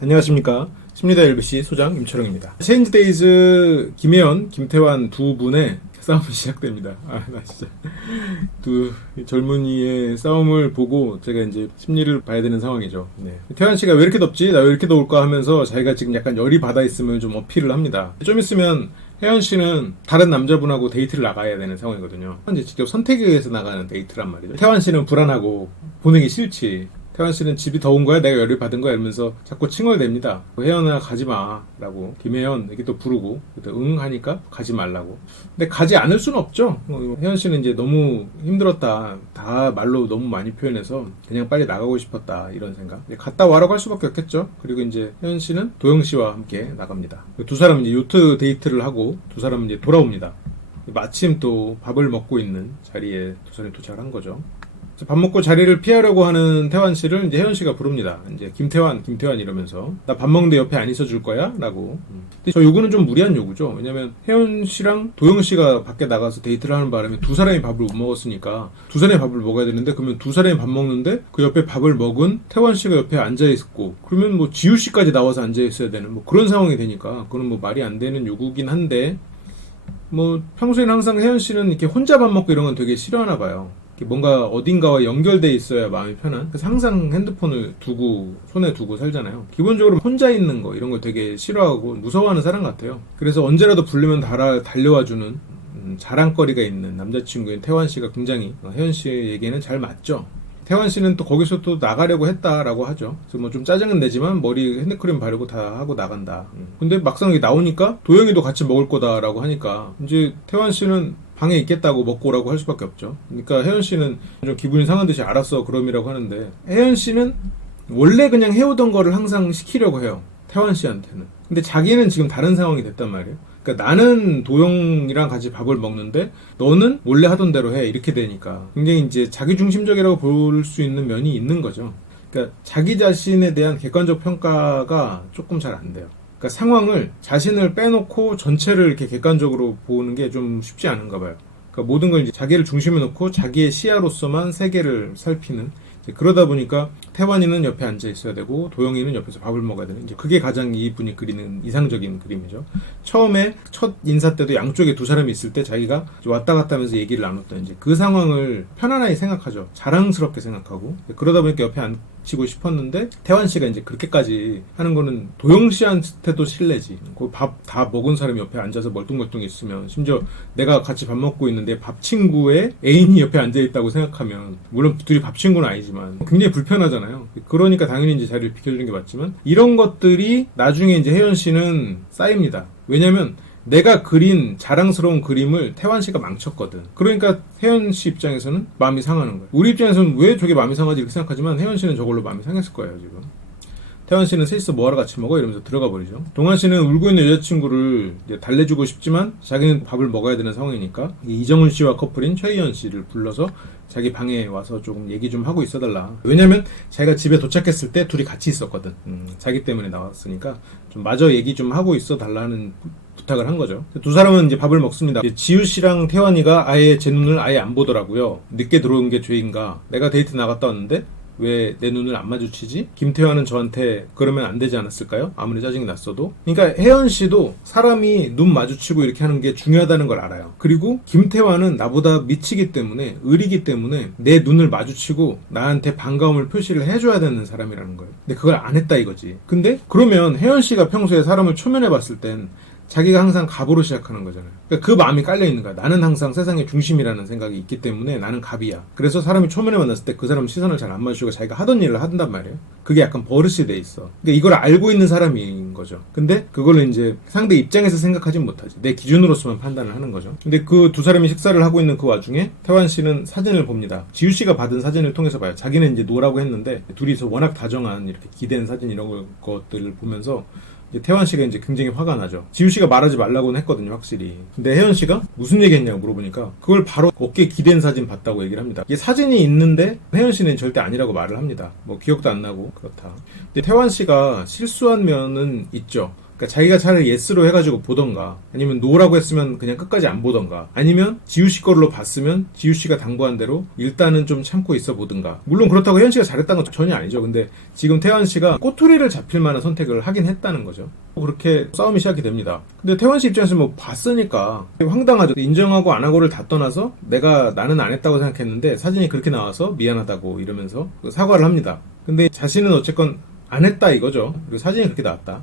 안녕하십니까. 심리다 LBC 소장 임철웅입니다. 체인지데이즈 김혜연, 김태환 두 분의 싸움이 시작됩니다. 나 진짜 두 젊은이의 싸움을 보고 제가 이제 심리를 봐야 되는 상황이죠. 네. 태환 씨가 왜 이렇게 덥지? 나 왜 이렇게 더울까 하면서 자기가 지금 약간 열이 받아 있음을 좀 어필을 합니다. 좀 있으면 혜연 씨는 다른 남자분하고 데이트를 나가야 되는 상황이거든요. 이제 직접 선택에 의해서 나가는 데이트란 말이죠. 태환 씨는 불안하고 보내기 싫지. 태환 씨는 집이 더운 거야? 내가 열을 받은 거야? 이러면서 자꾸 칭얼댑니다. 혜연아 가지 마 라고 김혜연 이렇게 또 부르고 응 하니까 가지 말라고. 근데 가지 않을 수는 없죠. 혜연 씨는 이제 너무 힘들었다. 다 말로 너무 많이 표현해서 그냥 빨리 나가고 싶었다 이런 생각. 갔다 와라고 할 수밖에 없겠죠. 그리고 이제 혜연 씨는 도영 씨와 함께 나갑니다. 두 사람은 이제 요트 데이트를 하고 두 사람은 이제 돌아옵니다. 마침 또 밥을 먹고 있는 자리에 두 사람이 도착한 거죠. 밥 먹고 자리를 피하려고 하는 태환 씨를 이제 혜연 씨가 부릅니다. 이제 김태환 이러면서 나 밥 먹는데 옆에 안 있어 줄 거야? 라고. 근데 저 요구는 좀 무리한 요구죠. 왜냐면 혜연 씨랑 도영 씨가 밖에 나가서 데이트를 하는 바람에 두 사람이 밥을 못 먹었으니까 두 사람이 밥을 먹어야 되는데 그러면 두 사람이 밥 먹는데 그 옆에 밥을 먹은 태환 씨가 옆에 앉아 있고 그러면 뭐 지우 씨까지 나와서 앉아 있어야 되는 뭐 그런 상황이 되니까 그건 뭐 말이 안 되는 요구긴 한데 뭐 평소에는 항상 혜연 씨는 이렇게 혼자 밥 먹고 이런 건 되게 싫어하나 봐요. 뭔가 어딘가와 연결돼 있어야 마음이 편한. 그래서 항상 핸드폰을 손에 두고 살잖아요. 기본적으로 혼자 있는 거 이런 거 되게 싫어하고 무서워하는 사람 같아요. 그래서 언제라도 부르면 달려와주는 자랑거리가 있는 남자친구인 태환 씨가 굉장히 혜연 씨에게는 잘 맞죠. 태환 씨는 또 거기서 또 나가려고 했다라고 하죠. 그래서 뭐 좀 짜증은 내지만 머리 핸드크림 바르고 다 하고 나간다. 근데 막상 여기 나오니까 도영이도 같이 먹을 거다라고 하니까 이제 태환 씨는 방에 있겠다고 먹고 오라고 할 수밖에 없죠. 그러니까 혜연 씨는 좀 기분이 상한 듯이 알았어 그럼이라고 하는데 혜연 씨는 원래 그냥 해오던 거를 항상 시키려고 해요. 태환 씨한테는. 근데 자기는 지금 다른 상황이 됐단 말이에요. 그러니까 나는 도영이랑 같이 밥을 먹는데 너는 원래 하던 대로 해 이렇게 되니까 굉장히 이제 자기중심적이라고 볼 수 있는 면이 있는 거죠. 그러니까 자기 자신에 대한 객관적 평가가 조금 잘 안 돼요. 그러니까 상황을 자신을 빼놓고 전체를 이렇게 객관적으로 보는 게 좀 쉽지 않은가 봐요. 그러니까 모든 걸 이제 자기를 중심에 놓고 자기의 시야로서만 세계를 살피는. 그러다 보니까 태환이는 옆에 앉아 있어야 되고 도영이는 옆에서 밥을 먹어야 되는. 이제 그게 가장 이분이 그리는 이상적인 그림이죠. 처음에 첫 인사 때도 양쪽에 두 사람이 있을 때 자기가 왔다 갔다 하면서 얘기를 나눴던 이제 그 상황을 편안하게 생각하죠. 자랑스럽게 생각하고. 그러다 보니까 옆에 앉히고 싶었는데 태환 씨가 이제 그렇게까지 하는 거는 도영 씨한테도 실례지. 그 밥 다 먹은 사람이 옆에 앉아서 멀뚱멀뚱 있으면 심지어 내가 같이 밥 먹고 있는데 밥 친구의 애인이 옆에 앉아 있다고 생각하면 물론 둘이 밥 친구는 아니지만 굉장히 불편하잖아요. 그러니까 당연히 이제 자리를 비켜주는 게 맞지만 이런 것들이 나중에 이제 혜연 씨는 쌓입니다. 왜냐면 내가 그린 자랑스러운 그림을 태환 씨가 망쳤거든. 그러니까 혜연 씨 입장에서는 마음이 상하는 거예요. 우리 입장에서는 왜 저게 마음이 상하지 이렇게 생각하지만 혜연 씨는 저걸로 마음이 상했을 거예요 지금. 태환 씨는 셋이서 뭐하러 같이 먹어? 이러면서 들어가 버리죠. 동환 씨는 울고 있는 여자친구를 이제 달래주고 싶지만 자기는 밥을 먹어야 되는 상황이니까 이정훈 씨와 커플인 최희연 씨를 불러서 자기 방에 와서 조금 얘기 좀 하고 있어달라. 왜냐면 자기가 집에 도착했을 때 둘이 같이 있었거든. 자기 때문에 나왔으니까 좀 마저 얘기 좀 하고 있어달라는 부탁을 한 거죠. 두 사람은 이제 밥을 먹습니다. 지우 씨랑 태환이가 아예 제 눈을 아예 안 보더라고요. 늦게 들어온 게 죄인가? 내가 데이트 나갔다 왔는데 왜 내 눈을 안 마주치지? 김태환은 저한테 그러면 안 되지 않았을까요? 아무리 짜증이 났어도. 그러니까 혜연 씨도 사람이 눈 마주치고 이렇게 하는 게 중요하다는 걸 알아요. 그리고 김태환은 나보다 미치기 때문에 의리기 때문에 내 눈을 마주치고 나한테 반가움을 표시를 해줘야 되는 사람이라는 거예요. 근데 그걸 안 했다 이거지. 근데 그러면 혜연 씨가 평소에 사람을 초면에 봤을 땐 자기가 항상 갑으로 시작하는 거잖아요. 그러니까 그 마음이 깔려있는 거야. 나는 항상 세상의 중심이라는 생각이 있기 때문에 나는 갑이야. 그래서 사람이 초면에 만났을 때 그 사람 시선을 잘 안 맞추고 자기가 하던 일을 한단 말이에요. 그게 약간 버릇이 돼 있어. 그러니까 이걸 알고 있는 사람인 거죠. 근데 그걸 이제 상대 입장에서 생각하진 못하지. 내 기준으로서만 판단을 하는 거죠. 근데 그 두 사람이 식사를 하고 있는 그 와중에 태환 씨는 사진을 봅니다. 지우 씨가 받은 사진을 통해서 봐요. 자기는 이제 노라고 했는데 둘이서 워낙 다정한 이렇게 기댄 사진 이런 것들을 보면서 태환 씨가 이제 굉장히 화가 나죠. 지우 씨가 말하지 말라고는 했거든요, 확실히. 근데 혜연 씨가 무슨 얘기 했냐고 물어보니까 그걸 바로 어깨에 기댄 사진 봤다고 얘기를 합니다. 이게 사진이 있는데 혜연 씨는 절대 아니라고 말을 합니다. 뭐 기억도 안 나고 그렇다. 근데 태환 씨가 실수한 면은 있죠. 그러니까 자기가 차라리 예스로 해가지고 보던가, 아니면 노라고 했으면 그냥 끝까지 안 보던가, 아니면 지우씨 걸로 봤으면 지우씨가 당부한 대로 일단은 좀 참고 있어 보든가. 물론 그렇다고 혜연씨가 잘했다는 건 전혀 아니죠. 근데 지금 태환씨가 꼬투리를 잡힐 만한 선택을 하긴 했다는 거죠. 그렇게 싸움이 시작이 됩니다. 근데 태환씨 입장에서 뭐 봤으니까 황당하죠. 인정하고 안 하고를 다 떠나서 나는 안 했다고 생각했는데 사진이 그렇게 나와서 미안하다고 이러면서 사과를 합니다. 근데 자신은 어쨌건 안 했다 이거죠. 그리고 사진이 그렇게 나왔다.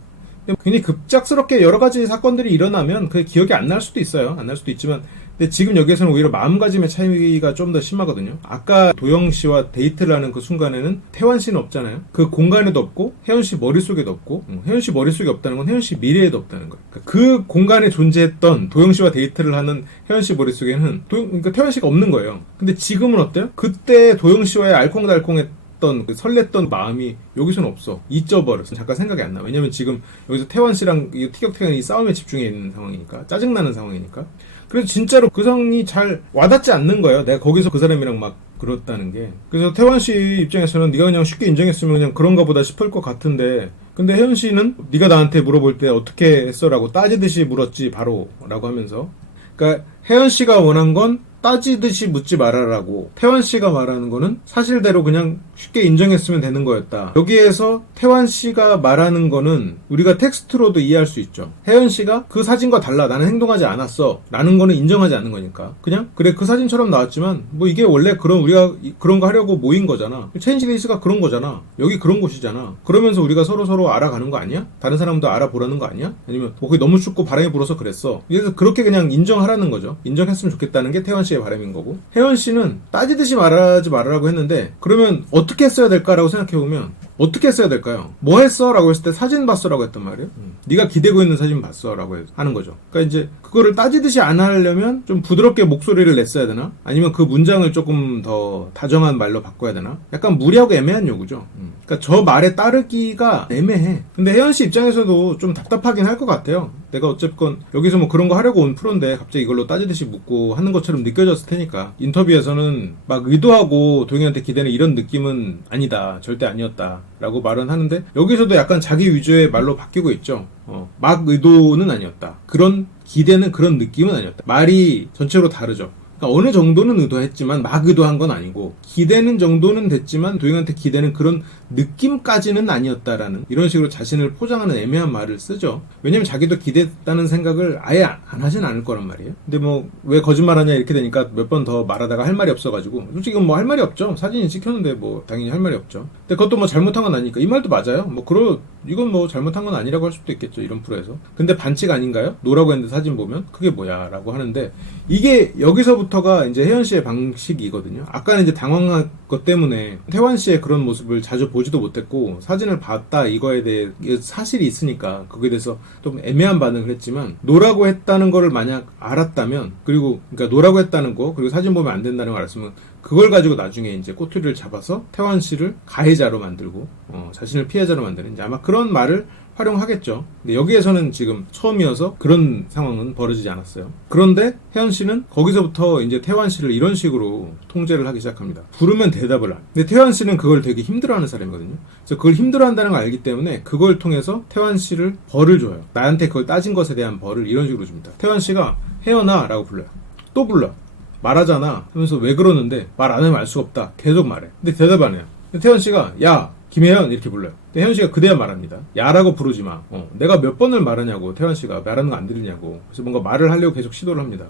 괜히 급작스럽게 여러 가지 사건들이 일어나면 그게 기억이 안 날 수도 있어요. 안 날 수도 있지만, 근데 지금 여기에서는 오히려 마음가짐의 차이가 좀 더 심하거든요. 아까 도영 씨와 데이트를 하는 그 순간에는 태환 씨는 없잖아요. 그 공간에도 없고 혜연 씨 머릿속에도 없고, 혜연 씨 머릿속에 없다는 건 혜연 씨 미래에도 없다는 거예요. 그러니까 그 공간에 존재했던 도영 씨와 데이트를 하는 혜연 씨 머릿속에는 그러니까 태환 씨가 없는 거예요. 근데 지금은 어때요? 그때 도영 씨와의 알콩달콩했던 그 설렜던 마음이 여기서는 없어. 잊어버렸어. 잠깐 생각이 안 나. 왜냐면 지금 여기서 태환 씨랑 티격태격 이 싸움에 집중해 있는 상황이니까, 짜증나는 상황이니까. 그래서 진짜로 그 상황이 잘 와닿지 않는 거예요. 내가 거기서 그 사람이랑 막 그렇다는 게. 그래서 태환 씨 입장에서는 네가 그냥 쉽게 인정했으면 그냥 그런가 보다 싶을 것 같은데, 근데 혜연 씨는 네가 나한테 물어볼 때 어떻게 했어? 라고 따지듯이 물었지 바로 라고 하면서, 그러니까 혜연 씨가 원한 건 따지듯이 묻지 말아라고, 태환 씨가 말하는 거는 사실대로 그냥 쉽게 인정했으면 되는 거였다. 여기에서 태환 씨가 말하는 거는 우리가 텍스트로도 이해할 수 있죠. 혜연 씨가 그 사진과 달라, 나는 행동하지 않았어 라는 거는 인정하지 않는 거니까, 그냥 그래 그 사진처럼 나왔지만 뭐 이게 원래 그런 우리가 그런 거 하려고 모인 거잖아. 체인지데이스가 그런 거잖아. 여기 그런 곳이잖아. 그러면서 우리가 서로 알아가는 거 아니야? 다른 사람도 알아보라는 거 아니야? 아니면 뭐 그게 너무 춥고 바람이 불어서 그랬어. 그래서 그렇게 그냥 인정하라는 거죠. 인정했으면 좋겠다는 게 태환 씨의 바람인 거고, 혜연 씨는 따지듯이 말하지 말라고 했는데, 그러면 어떻게 했어야 될까라고 생각해보면 어떻게 했어야 될까요? 뭐 했어? 라고 했을 때 사진 봤어? 라고 했단 말이에요. 네가 기대고 있는 사진 봤어? 라고 하는 거죠. 그러니까 이제 그거를 따지듯이 안 하려면 좀 부드럽게 목소리를 냈어야 되나? 아니면 그 문장을 조금 더 다정한 말로 바꿔야 되나? 약간 무리하고 애매한 요구죠. 그러니까 저 말에 따르기가 애매해. 근데 혜연 씨 입장에서도 좀 답답하긴 할 것 같아요. 내가 어쨌건 여기서 뭐 그런 거 하려고 온 프로인데 갑자기 이걸로 따지듯이 묻고 하는 것처럼 느껴졌을 테니까, 인터뷰에서는 막 의도하고 도영이한테 기대는 이런 느낌은 아니다, 절대 아니었다 라고 말은 하는데, 여기서도 약간 자기 위주의 말로 바뀌고 있죠. 막 의도는 아니었다, 그런 기대는 그런 느낌은 아니었다. 말이 전체로 다르죠. 그러니까 어느 정도는 의도했지만 막 의도한 건 아니고, 기대는 정도는 됐지만 도영이한테 기대는 그런 느낌까지는 아니었다라는, 이런 식으로 자신을 포장하는 애매한 말을 쓰죠. 왜냐면 자기도 기대했다는 생각을 아예 안 하진 않을 거란 말이에요. 근데 뭐 왜 거짓말하냐 이렇게 되니까 몇 번 더 말하다가 할 말이 없어가지고, 솔직히 뭐 할 말이 없죠. 사진이 찍혔는데 뭐 당연히 할 말이 없죠. 근데 그것도 뭐 잘못한 건 아니니까, 이 말도 맞아요. 뭐 이건 뭐 잘못한 건 아니라고 할 수도 있겠죠, 이런 프로에서. 근데 반칙 아닌가요? 노라고 했는데 사진 보면 그게 뭐야 라고 하는데, 이게 여기서부터가 이제 혜연 씨의 방식이거든요. 아까는 이제 당황한 것 때문에 태환 씨의 그런 모습을 자주 보지도 못했고, 사진을 봤다 이거에 대해 사실이 있으니까 그거에 대해서 좀 애매한 반응을 했지만, 노라고 했다는 거를 만약 알았다면, 그리고 그러니까 노라고 했다는 거, 그리고 사진 보면 안 된다는 걸 알았으면, 그걸 가지고 나중에 이제 꼬투리를 잡아서 태환 씨를 가해자로 만들고 자신을 피해자로 만드는, 이제 아마 그런 말을 활용하겠죠. 근데 여기에서는 지금 처음이어서 그런 상황은 벌어지지 않았어요. 그런데 혜연 씨는 거기서부터 이제 태환 씨를 이런 식으로 통제를 하기 시작합니다. 부르면 대답을 안. 근데 태환 씨는 그걸 되게 힘들어하는 사람이거든요. 그래서 그걸 힘들어한다는 걸 알기 때문에 그걸 통해서 태환 씨를 벌을 줘요. 나한테 그걸 따진 것에 대한 벌을 이런 식으로 줍니다. 태환 씨가 혜연아 라고 불러요. 또 불러. 말하잖아 하면서 왜 그러는데, 말 안 하면 알 수가 없다. 계속 말해. 근데 대답 안 해요. 근데 태환 씨가 야 김혜연 이렇게 불러요. 근데 혜연 씨가 그대야 말합니다. 야라고 부르지 마. 내가 몇 번을 말하냐고, 태환 씨가 말하는 거 안 들리냐고. 그래서 뭔가 말을 하려고 계속 시도를 합니다.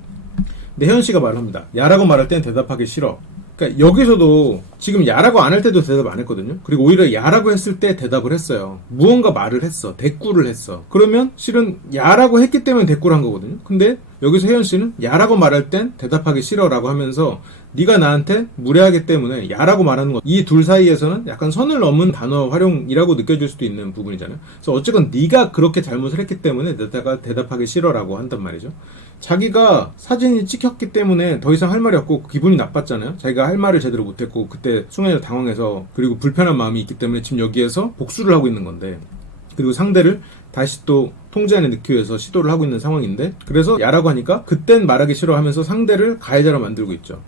근데 혜연 씨가 말을 합니다. 야라고 말할 땐 대답하기 싫어. 그러니까 여기서도 지금 야라고 안 할 때도 대답 안 했거든요. 그리고 오히려 야라고 했을 때 대답을 했어요. 무언가 말을 했어. 대꾸를 했어. 그러면 실은 야라고 했기 때문에 대꾸를 한 거거든요. 근데 여기서 혜연 씨는 야라고 말할 땐 대답하기 싫어라고 하면서, 네가 나한테 무례하기 때문에 야라고 말하는 것, 이 둘 사이에서는 약간 선을 넘은 단어 활용이라고 느껴질 수도 있는 부분이잖아요. 그래서 어쨌건 네가 그렇게 잘못을 했기 때문에 내가 대답하기 싫어라고 한단 말이죠. 자기가 사진이 찍혔기 때문에 더 이상 할 말이 없고 기분이 나빴잖아요. 자기가 할 말을 제대로 못했고 그때 순간적으로 당황해서, 그리고 불편한 마음이 있기 때문에 지금 여기에서 복수를 하고 있는 건데, 그리고 상대를 다시 또 통제 안에 넣기 위해서 시도를 하고 있는 상황인데, 그래서 야라고 하니까 그땐 말하기 싫어하면서 상대를 가해자로 만들고 있죠.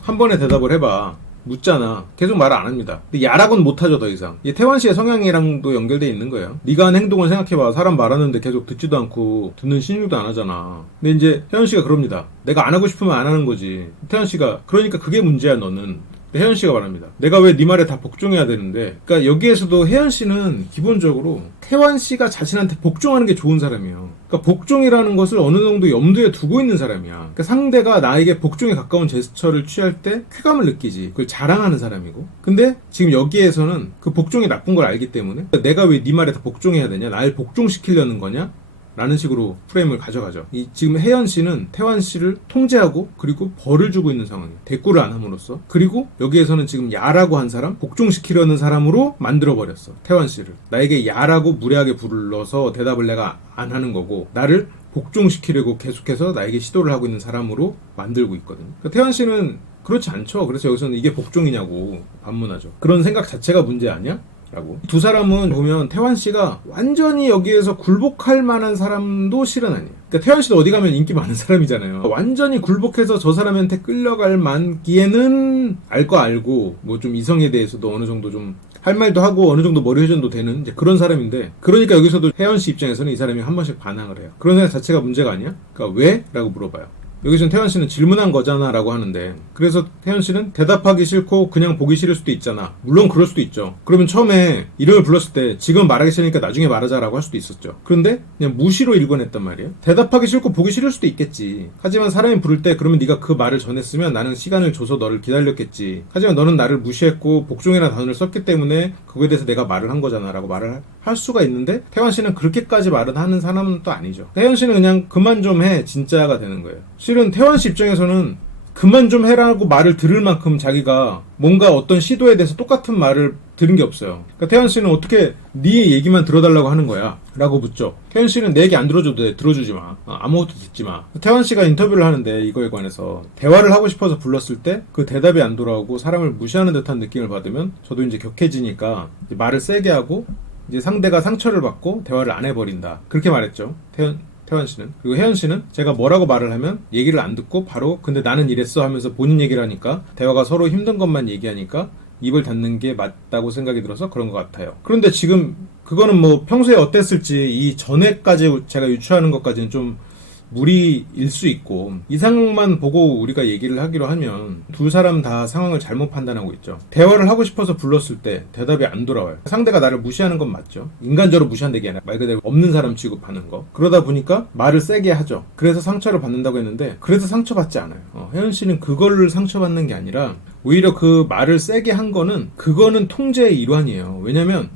한 번에 대답을 해봐. 묻잖아. 계속 말을 안 합니다. 근데 야라고는 못하죠, 더 이상. 이 태환 씨의 성향이랑도 연결돼 있는 거예요. 네가 한 행동을 생각해봐. 사람 말하는데 계속 듣지도 않고 듣는 신용도 안 하잖아. 근데 이제 태환 씨가 그럽니다. 내가 안 하고 싶으면 안 하는 거지. 태환 씨가 그러니까 그게 문제야, 너는. 혜연 씨가 말합니다. 내가 왜 네 말에 다 복종해야 되는데. 그러니까 여기에서도 혜연 씨는 기본적으로 태환 씨가 자신한테 복종하는 게 좋은 사람이에요. 그러니까 복종이라는 것을 어느 정도 염두에 두고 있는 사람이야. 그러니까 상대가 나에게 복종에 가까운 제스처를 취할 때 쾌감을 느끼지. 그걸 자랑하는 사람이고. 근데 지금 여기에서는 그 복종이 나쁜 걸 알기 때문에 내가 왜 네 말에 다 복종해야 되냐? 날 복종시키려는 거냐? 라는 식으로 프레임을 가져가죠. 지금 혜연 씨는 태환 씨를 통제하고 그리고 벌을 주고 있는 상황이에요. 대꾸를 안 함으로써. 그리고 여기에서는 지금 야라고 한 사람, 복종시키려는 사람으로 만들어버렸어. 태환 씨를. 나에게 야라고 무례하게 불러서 대답을 내가 안 하는 거고 나를 복종시키려고 계속해서 나에게 시도를 하고 있는 사람으로 만들고 있거든요. 그러니까 태환 씨는 그렇지 않죠. 그래서 여기서는 이게 복종이냐고 반문하죠. 그런 생각 자체가 문제 아니야? 라고. 두 사람은 보면 태환 씨가 완전히 여기에서 굴복할 만한 사람도 실은 아니에요. 그러니까 태환 씨도 어디 가면 인기 많은 사람이잖아요. 완전히 굴복해서 저 사람한테 끌려갈 만기에는 알 거 알고 뭐 좀 이성에 대해서도 어느 정도 좀 할 말도 하고 어느 정도 머리 회전도 되는 이제 그런 사람인데 그러니까 여기서도 혜연 씨 입장에서는 이 사람이 한 번씩 반항을 해요. 그런 생각 자체가 문제가 아니야? 그러니까 왜? 라고 물어봐요. 여기서는 태연 씨는 질문한 거잖아 라고 하는데 그래서 태연 씨는 대답하기 싫고 그냥 보기 싫을 수도 있잖아. 물론 그럴 수도 있죠. 그러면 처음에 이름을 불렀을 때 지금 말하기 싫으니까 나중에 말하자라고 할 수도 있었죠. 그런데 그냥 무시로 일관했단 말이에요. 대답하기 싫고 보기 싫을 수도 있겠지. 하지만 사람이 부를 때 그러면 네가 그 말을 전했으면 나는 시간을 줘서 너를 기다렸겠지. 하지만 너는 나를 무시했고 복종이라는 단어를 썼기 때문에 그거에 대해서 내가 말을 한 거잖아 라고 말을 할 수가 있는데 태환 씨는 그렇게까지 말을 하는 사람은 또 아니죠. 태연 씨는 그냥 그만 좀 해 진짜가 되는 거예요. 실은 태환 씨 입장에서는 그만 좀 해라고 말을 들을 만큼 자기가 뭔가 어떤 시도에 대해서 똑같은 말을 들은 게 없어요. 그러니까 태환 씨는 어떻게 네 얘기만 들어달라고 하는 거야? 라고 묻죠. 태환 씨는 내 얘기 안 들어줘도 돼. 들어주지 마. 아무것도 듣지 마. 태환 씨가 인터뷰를 하는데 이거에 관해서 대화를 하고 싶어서 불렀을 때 그 대답이 안 돌아오고 사람을 무시하는 듯한 느낌을 받으면 저도 이제 격해지니까 이제 말을 세게 하고 이제 상대가 상처를 받고 대화를 안 해버린다. 그렇게 말했죠. 태환 씨는. 그리고 혜연 씨는 제가 뭐라고 말을 하면 얘기를 안 듣고 바로 근데 나는 이랬어 하면서 본인 얘기를 하니까 대화가 서로 힘든 것만 얘기하니까 입을 닫는 게 맞다고 생각이 들어서 그런 것 같아요. 그런데 지금 그거는 뭐 평소에 어땠을지 이 전에까지 제가 유추하는 것까지는 좀 무리일 수 있고 이 상황만 보고 우리가 얘기를 하기로 하면 두 사람 다 상황을 잘못 판단하고 있죠. 대화를 하고 싶어서 불렀을 때 대답이 안 돌아와요. 상대가 나를 무시하는 건 맞죠. 인간적으로 무시한다는 게 아니라 말 그대로 없는 사람 취급하는 거. 그러다 보니까 말을 세게 하죠. 그래서 상처를 받는다고 했는데 그래서 상처받지 않아요. 혜연 씨는 그걸 상처받는 게 아니라 오히려 그 말을 세게 한 거는 그거는 통제의 일환이에요. 왜냐면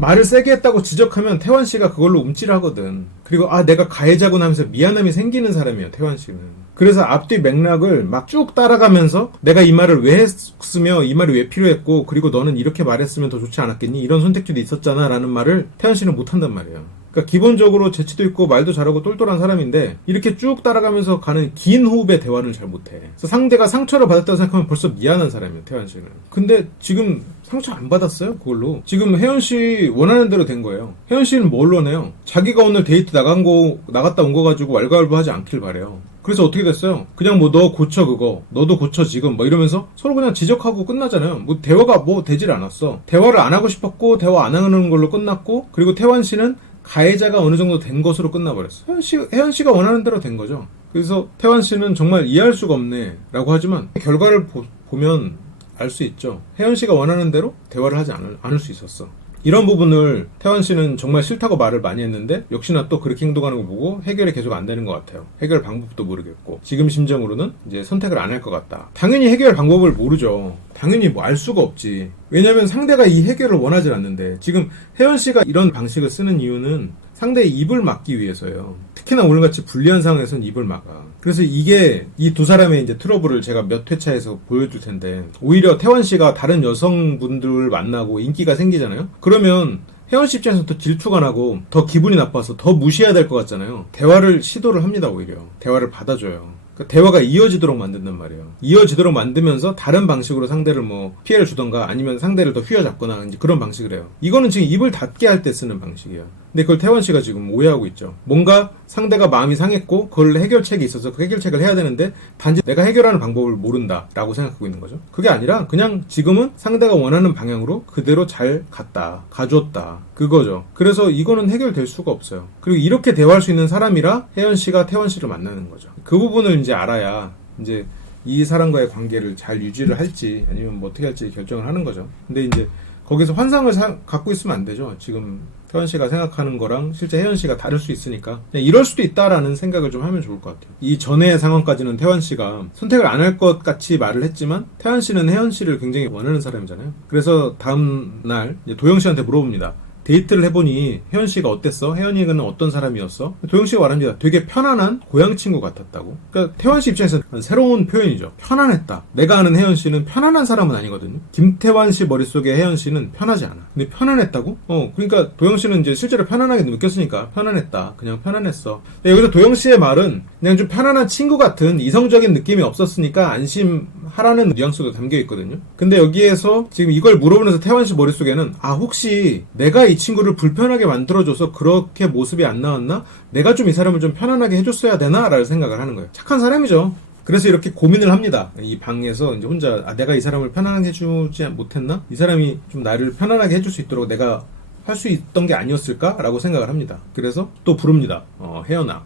말을 세게 했다고 지적하면 태환 씨가 그걸로 움찔하거든. 그리고 내가 가해자구나 하면서 미안함이 생기는 사람이에요, 태환 씨는. 그래서 앞뒤 맥락을 막 쭉 따라가면서 내가 이 말을 왜 했으며 이 말이 왜 필요했고 그리고 너는 이렇게 말했으면 더 좋지 않았겠니? 이런 선택지도 있었잖아 라는 말을 태환 씨는 못한단 말이에요. 그러니까 기본적으로 재치도 있고 말도 잘하고 똘똘한 사람인데 이렇게 쭉 따라가면서 가는 긴 호흡의 대화를 잘 못해. 그래서 상대가 상처를 받았다고 생각하면 벌써 미안한 사람이에요, 태환 씨는. 근데 지금 상처 안 받았어요, 그걸로. 지금 혜연 씨 원하는 대로 된 거예요. 혜연 씨는 뭘 원해요? 자기가 오늘 데이트 나갔다 온 거 가지고 왈가왈부하지 않길 바래요. 그래서 어떻게 됐어요? 그냥 뭐 너 고쳐 그거, 너도 고쳐 지금 뭐 이러면서 서로 그냥 지적하고 끝나잖아요. 뭐 대화가 뭐 되질 않았어. 대화를 안 하고 싶었고 대화 안 하는 걸로 끝났고 그리고 태환 씨는 가해자가 어느 정도 된 것으로 끝나버렸어. 혜연 씨가 원하는 대로 된 거죠. 그래서 태환 씨는 정말 이해할 수가 없네 라고 하지만 결과를 보면 알 수 있죠. 혜연 씨가 원하는 대로 대화를 하지 않을 수 있었어. 이런 부분을 태환 씨는 정말 싫다고 말을 많이 했는데 역시나 또 그렇게 행동하는 거 보고 해결이 계속 안 되는 것 같아요. 해결 방법도 모르겠고 지금 심정으로는 이제 선택을 안 할 것 같다. 당연히 해결 방법을 모르죠. 당연히 뭐 알 수가 없지. 왜냐면 상대가 이 해결을 원하지 않는데 지금 혜연 씨가 이런 방식을 쓰는 이유는 상대의 입을 막기 위해서예요. 특히나 오늘같이 불리한 상황에서는 입을 막아. 그래서 이게 이 두 사람의 이제 트러블을 제가 몇 회차에서 보여줄 텐데 오히려 태환 씨가 다른 여성분들을 만나고 인기가 생기잖아요. 그러면 혜연 씨 입장에서 더 질투가 나고 더 기분이 나빠서 더 무시해야 될 것 같잖아요. 대화를 시도를 합니다. 오히려 대화를 받아줘요. 그러니까 대화가 이어지도록 만든단 말이에요. 이어지도록 만들면서 다른 방식으로 상대를 뭐 피해를 주던가 아니면 상대를 더 휘어잡거나 이제 그런 방식을 해요. 이거는 지금 입을 닫게 할 때 쓰는 방식이에요. 근데 그걸 태원 씨가 지금 오해하고 있죠. 뭔가 상대가 마음이 상했고 그걸 해결책이 있어서 그 해결책을 해야 되는데 단지 내가 해결하는 방법을 모른다라고 생각하고 있는 거죠. 그게 아니라 그냥 지금은 상대가 원하는 방향으로 그대로 잘 갔다, 가줬다, 그거죠. 그래서 이거는 해결될 수가 없어요. 그리고 이렇게 대화할 수 있는 사람이라 혜연 씨가 태원 씨를 만나는 거죠. 그 부분을 이제 알아야 이제 이 사람과의 관계를 잘 유지를 할지 아니면 뭐 어떻게 할지 결정을 하는 거죠. 근데 이제 거기서 환상을 갖고 있으면 안 되죠. 지금 태원 씨가 생각하는 거랑 실제 혜연 씨가 다를 수 있으니까 그냥 이럴 수도 있다라는 생각을 좀 하면 좋을 것 같아요. 이 전의 상황까지는 태원 씨가 선택을 안 할 것 같이 말을 했지만 태원 씨는 혜연 씨를 굉장히 원하는 사람이잖아요. 그래서 다음 날 도영 씨한테 물어봅니다. 데이트를 해보니 혜연 씨가 어땠어? 혜연이는 어떤 사람이었어? 도영 씨가 말합니다. 되게 편안한 고향 친구 같았다고. 그러니까 태원 씨 입장에서는 새로운 표현이죠. 편안했다. 내가 아는 혜연 씨는 편안한 사람은 아니거든요. 김태환 씨 머릿속에 혜연 씨는 편하지 않아. 근데 편안했다고? 그러니까 도영 씨는 이제 실제로 편안하게 느꼈으니까 편안했다. 그냥 편안했어. 여기서 도영 씨의 말은 그냥 좀 편안한 친구 같은 이성적인 느낌이 없었으니까 안심하라는 뉘앙스도 담겨 있거든요. 근데 여기에서 지금 이걸 물어보면서 태환 씨 머릿속에는 혹시 내가 이 친구를 불편하게 만들어줘서 그렇게 모습이 안 나왔나? 내가 좀 이 사람을 좀 편안하게 해줬어야 되나? 라는 생각을 하는 거예요. 착한 사람이죠. 그래서 이렇게 고민을 합니다. 이 방에서 이제 혼자 내가 이 사람을 편안하게 해주지 못했나? 이 사람이 좀 나를 편안하게 해줄 수 있도록 내가 할 수 있던 게 아니었을까? 라고 생각을 합니다. 그래서 또 부릅니다. 혜연아.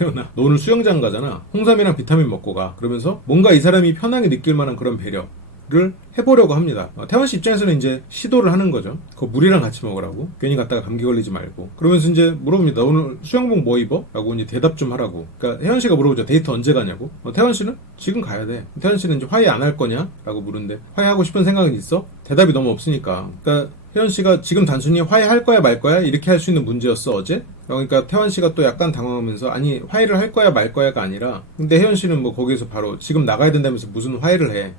혜연아, 너 오늘 수영장 가잖아. 홍삼이랑 비타민 먹고 가. 그러면서 뭔가 이 사람이 편하게 느낄 만한 그런 배려를 해보려고 합니다. 태원 씨 입장에서는 이제 시도를 하는 거죠. 그거 물이랑 같이 먹으라고. 괜히 갔다가 감기 걸리지 말고. 그러면서 이제 물어봅니다. 오늘 수영복 뭐 입어? 라고 이제 대답 좀 하라고. 그러니까 혜연 씨가 물어보죠. 데이트 언제 가냐고. 태원 씨는 지금 가야 돼. 태원 씨는 이제 화해 안 할 거냐? 라고 물은데 화해하고 싶은 생각은 있어? 대답이 너무 없으니까. 그러니까 혜연 씨가 지금 단순히 화해할 거야 말 거야 이렇게 할 수 있는 문제였어 어제? 그러니까 태원 씨가 또 약간 당황하면서 아니 화해를 할 거야 말 거야가 아니라 근데 혜연 씨는 뭐 거기서 바로 지금 나가야 된다면서 무슨 화해를 해.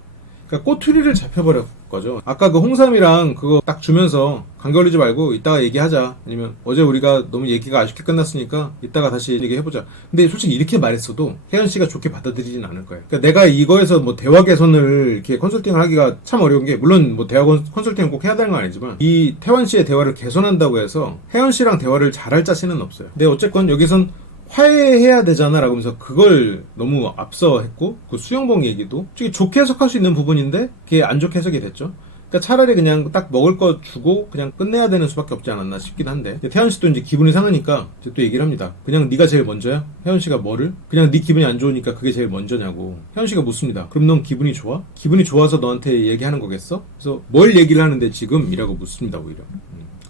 그러니까 꼬투리를 잡혀버렸 거죠. 아까 그 홍삼이랑 그거 딱 주면서 감기 걸리지 말고 이따가 얘기하자. 아니면 어제 우리가 너무 얘기가 아쉽게 끝났으니까 이따가 다시 얘기해보자. 근데 솔직히 이렇게 말했어도 혜연 씨가 좋게 받아들이진 않을 거예요. 그러니까 내가 이거에서 뭐 대화 개선을 이렇게 컨설팅을 하기가 참 어려운 게 물론 뭐 대화 컨설팅을 꼭 해야 되는 건 아니지만 이 태원 씨의 대화를 개선한다고 해서 혜연 씨랑 대화를 잘할 자신은 없어요. 근데 어쨌건 여기선 화해해야 되잖아 라고 하면서 그걸 너무 앞서 했고 그 수영복 얘기도 좋게 해석할 수 있는 부분인데 그게 안 좋게 해석이 됐죠. 그러니까 차라리 그냥 딱 먹을 거 주고 그냥 끝내야 되는 수밖에 없지 않았나 싶긴 한데 태연 씨도 이제 기분이 상하니까 이제 또 얘기를 합니다. 그냥 네가 제일 먼저야? 혜연 씨가 뭐를? 그냥 네 기분이 안 좋으니까 그게 제일 먼저냐고. 혜연 씨가 묻습니다. 그럼 넌 기분이 좋아? 기분이 좋아서 너한테 얘기하는 거겠어? 그래서 뭘 얘기를 하는데 지금? 이라고 묻습니다 오히려.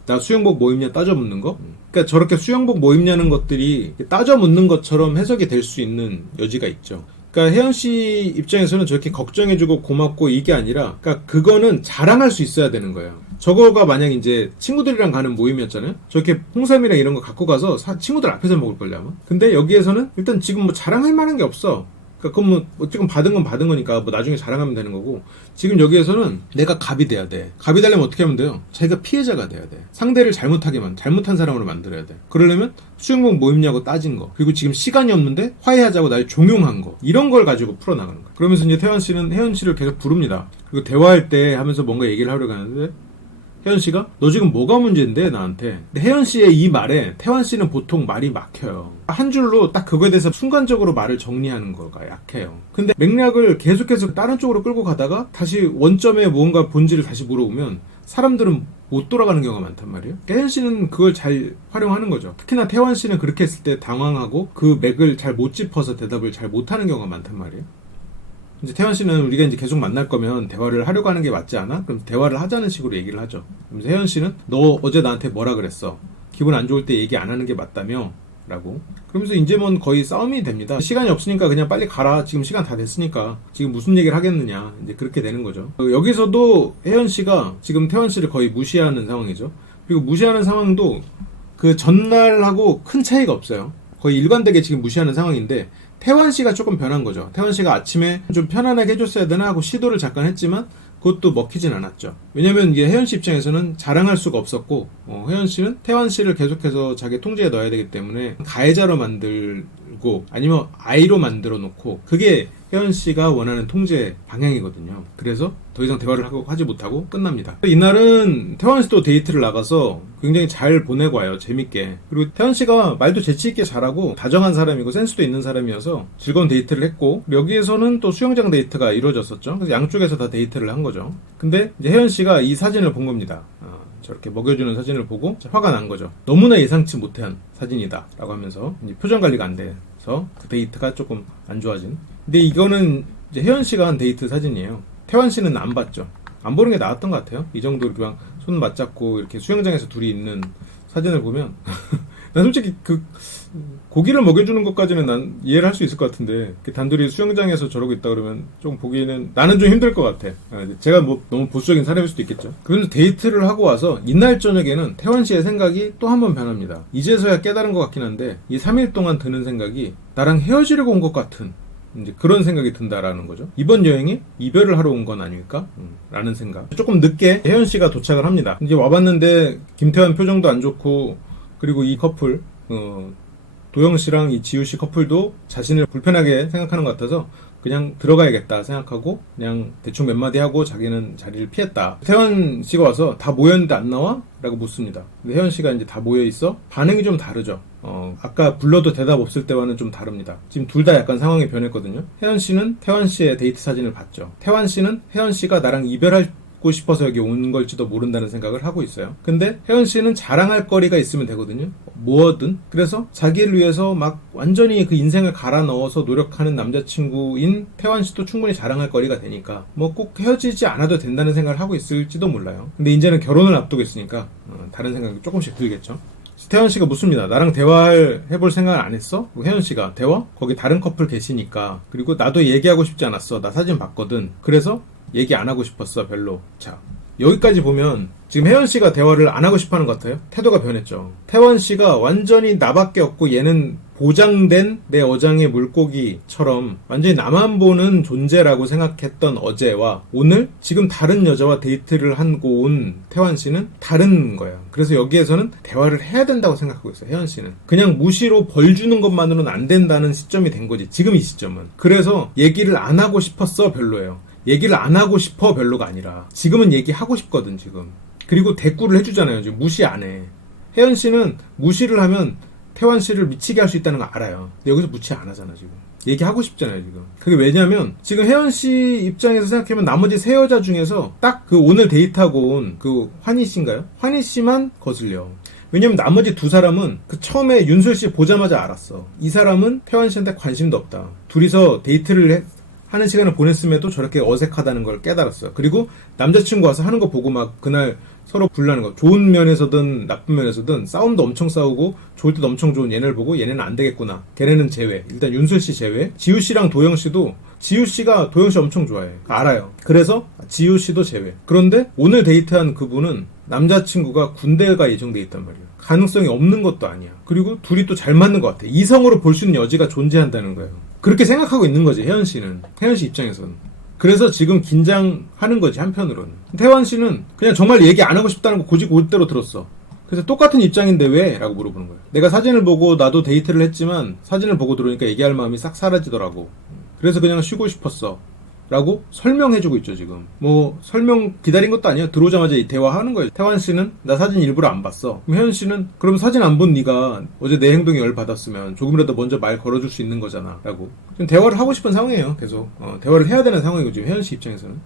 나 수영복 뭐 입냐 따져 묻는 거? 그러니까 저렇게 수영복 뭐 입냐는 것들이 따져 묻는 것처럼 해석이 될 수 있는 여지가 있죠. 그러니까 혜연 씨 입장에서는 저렇게 걱정해주고 고맙고 이게 아니라 그러니까 그거는 자랑할 수 있어야 되는 거예요. 저거가 만약 이제 친구들이랑 가는 모임이었잖아요. 저렇게 홍삼이랑 이런 거 갖고 가서 친구들 앞에서 먹을걸요 아마. 근데 여기에서는 일단 지금 뭐 자랑할 만한 게 없어. 그러니까 그건 뭐 어쨌든 받은 건 받은 거니까 뭐 나중에 자랑하면 되는 거고 지금 여기에서는 내가 갑이 돼야 돼. 갑이 되려면 어떻게 하면 돼요? 자기가 피해자가 돼야 돼. 상대를 잘못한 사람으로 만들어야 돼. 그러려면 수영복 뭐 입냐고 따진 거 그리고 지금 시간이 없는데 화해하자고 날 종용한 거 이런 걸 가지고 풀어나가는 거야. 그러면서 이제 태원 씨는 혜연 씨를 계속 부릅니다. 그리고 대화할 때 하면서 뭔가 얘기를 하려고 하는데 혜연 씨가 너 지금 뭐가 문제인데 나한테. 근데 혜연 씨의 이 말에 태원 씨는 보통 말이 막혀요. 한 줄로 딱 그거에 대해서 순간적으로 말을 정리하는 거가 약해요. 근데 맥락을 계속해서 다른 쪽으로 끌고 가다가 다시 원점에 뭔가 본질을 다시 물어보면 사람들은 못 돌아가는 경우가 많단 말이에요. 혜연 씨는 그걸 잘 활용하는 거죠. 특히나 태원 씨는 그렇게 했을 때 당황하고 그 맥을 잘 못 짚어서 대답을 잘 못하는 경우가 많단 말이에요. 이제 태원 씨는 우리가 이제 계속 만날 거면 대화를 하려고 하는 게 맞지 않아? 그럼 대화를 하자는 식으로 얘기를 하죠. 그래서 혜연 씨는 너 어제 나한테 뭐라 그랬어? 기분 안 좋을 때 얘기 안 하는 게 맞다며? 라고. 그러면서 이제 뭐 거의 싸움이 됩니다. 시간이 없으니까 그냥 빨리 가라. 지금 시간 다 됐으니까. 지금 무슨 얘기를 하겠느냐. 이제 그렇게 되는 거죠. 여기서도 혜연 씨가 지금 태원 씨를 거의 무시하는 상황이죠. 그리고 무시하는 상황도 그 전날하고 큰 차이가 없어요. 거의 일관되게 지금 무시하는 상황인데 태원 씨가 조금 변한 거죠. 태원 씨가 아침에 좀 편안하게 해줬어야 되나 하고 시도를 잠깐 했지만 그것도 먹히진 않았죠. 왜냐면 이게 혜연 씨 입장에서는 자랑할 수가 없었고 혜연 씨는 태원 씨를 계속해서 자기 통제에 넣어야 되기 때문에 가해자로 만들 걸고 아니면 I로 만들어 놓고 그게 혜연 씨가 원하는 통제 방향이거든요. 그래서 더 이상 대화를 하지 못하고 끝납니다. 이날은 태환 씨도 데이트를 나가서 굉장히 잘 보내고 와요. 재밌게. 그리고 태환 씨가 말도 재치있게 잘하고 다정한 사람이고 센스도 있는 사람이어서 즐거운 데이트를 했고 여기에서는 또 수영장 데이트가 이루어졌었죠. 그래서 양쪽에서 다 데이트를 한 거죠. 근데 이제 혜연 씨가 이 사진을 본 겁니다. 저렇게 먹여주는 사진을 보고 화가 난 거죠. 너무나 예상치 못한 사진이다 라고 하면서 이제 표정 관리가 안 돼서 그 데이트가 조금 안 좋아진. 근데 이거는 이제 혜연 씨가 한 데이트 사진이에요. 태환 씨는 안 봤죠. 안 보는 게 나았던 것 같아요. 이 정도로 그냥 손 맞잡고 이렇게 수영장에서 둘이 있는 사진을 보면 난 솔직히 그 고기를 먹여주는 것까지는 난 이해를 할 수 있을 것 같은데 단둘이 수영장에서 저러고 있다 그러면 좀 보기에는 나는 좀 힘들 것 같아. 제가 뭐 너무 보수적인 사람일 수도 있겠죠. 그런데 데이트를 하고 와서 이날 저녁에는 태환 씨의 생각이 또 한 번 변합니다. 이제서야 깨달은 것 같긴 한데 이 3일 동안 드는 생각이 나랑 헤어지려고 온 것 같은 이제 그런 생각이 든다라는 거죠. 이번 여행이 이별을 하러 온 건 아닐까? 라는 생각. 조금 늦게 혜연 씨가 도착을 합니다. 이제 와봤는데 김태환 표정도 안 좋고 그리고 이 커플 도영 씨랑 이 지우 씨 커플도 자신을 불편하게 생각하는 것 같아서 그냥 들어가야겠다 생각하고 그냥 대충 몇 마디 하고 자기는 자리를 피했다. 태환 씨가 와서 다 모였는데 안 나와? 라고 묻습니다. 근데 혜연 씨가 이제 다 모여있어? 반응이 좀 다르죠. 아까 불러도 대답 없을 때와는 좀 다릅니다. 지금 둘 다 약간 상황이 변했거든요. 혜연 씨는 태환 씨의 데이트 사진을 봤죠. 태환 씨는 혜연 씨가 나랑 이별하고 싶어서 여기 온 걸지도 모른다는 생각을 하고 있어요. 근데 혜연 씨는 자랑할 거리가 있으면 되거든요. 뭐든. 그래서 자기를 위해서 막 완전히 그 인생을 갈아 넣어서 노력하는 남자친구인 태환 씨도 충분히 자랑할 거리가 되니까 뭐 꼭 헤어지지 않아도 된다는 생각을 하고 있을지도 몰라요. 근데 이제는 결혼을 앞두고 있으니까 다른 생각이 조금씩 들겠죠. 태환 씨가 묻습니다. 나랑 해볼 생각을 안 했어? 혜연 씨가 대화? 거기 다른 커플 계시니까. 그리고 나도 얘기하고 싶지 않았어. 나 사진 봤거든. 그래서 얘기 안 하고 싶었어. 별로. 자, 여기까지 보면 지금 혜연 씨가 대화를 안 하고 싶어 하는 것 같아요. 태도가 변했죠. 태환 씨가 완전히 나밖에 없고 얘는 보장된 내 어장의 물고기처럼 완전히 나만 보는 존재라고 생각했던 어제와 오늘 지금 다른 여자와 데이트를 하고 온 태환 씨는 다른 거예요. 그래서 여기에서는 대화를 해야 된다고 생각하고 있어요. 혜연 씨는 그냥 무시로 벌 주는 것만으로는 안 된다는 시점이 된 거지. 지금 이 시점은. 그래서 얘기를 안 하고 싶었어 별로예요. 얘기를 안 하고 싶어 별로가 아니라 지금은 얘기하고 싶거든 지금. 그리고 대꾸를 해주잖아요. 지금 무시 안 해. 혜연 씨는 무시를 하면 태환 씨를 미치게 할 수 있다는 거 알아요. 근데 여기서 무시 안 하잖아 지금. 얘기하고 싶잖아요 지금. 그게 왜냐면 지금 혜연 씨 입장에서 생각하면 나머지 세 여자 중에서 딱 그 오늘 데이트하고 온 그 환희 씨인가요? 환희 씨만 거슬려. 왜냐면 나머지 두 사람은 그 처음에 윤술 씨 보자마자 알았어. 이 사람은 태환 씨한테 관심도 없다. 둘이서 데이트를 하는 시간을 보냈음에도 저렇게 어색하다는 걸 깨달았어요. 그리고 남자친구 와서 하는 거 보고 막 그날 서로 불나는 거. 좋은 면에서든 나쁜 면에서든 싸움도 엄청 싸우고 좋을 때도 엄청 좋은 얘네를 보고 얘네는 안 되겠구나. 걔네는 제외. 일단 윤술 씨 제외. 지우 씨랑 도영 씨도 지우 씨가 도영 씨 엄청 좋아해. 알아요. 그래서 지우 씨도 제외. 그런데 오늘 데이트한 그분은 남자친구가 군대가 예정돼 있단 말이에요. 가능성이 없는 것도 아니야. 그리고 둘이 또 잘 맞는 것 같아. 이성으로 볼 수 있는 여지가 존재한다는 거예요. 그렇게 생각하고 있는 거지 혜연 씨는. 혜연 씨 입장에서는. 그래서 지금 긴장하는 거지 한편으로는. 태환 씨는 그냥 정말 얘기 안 하고 싶다는 거 고지고대로 들었어. 그래서 똑같은 입장인데 왜? 라고 물어보는 거예요. 내가 사진을 보고 나도 데이트를 했지만 사진을 보고 들어오니까 얘기할 마음이 싹 사라지더라고. 그래서 그냥 쉬고 싶었어. 라고 설명해주고 있죠 지금. 뭐 설명 기다린 것도 아니야. 들어오자마자 이 대화하는 거예요. 태환 씨는 나 사진 일부러 안 봤어. 그럼 혜연 씨는 그럼 사진 안 본 네가 어제 내 행동에 열받았으면 조금이라도 먼저 말 걸어줄 수 있는 거잖아 라고. 지금 대화를 하고 싶은 상황이에요. 계속 대화를 해야 되는 상황이고 지금 혜연 씨 입장에서는.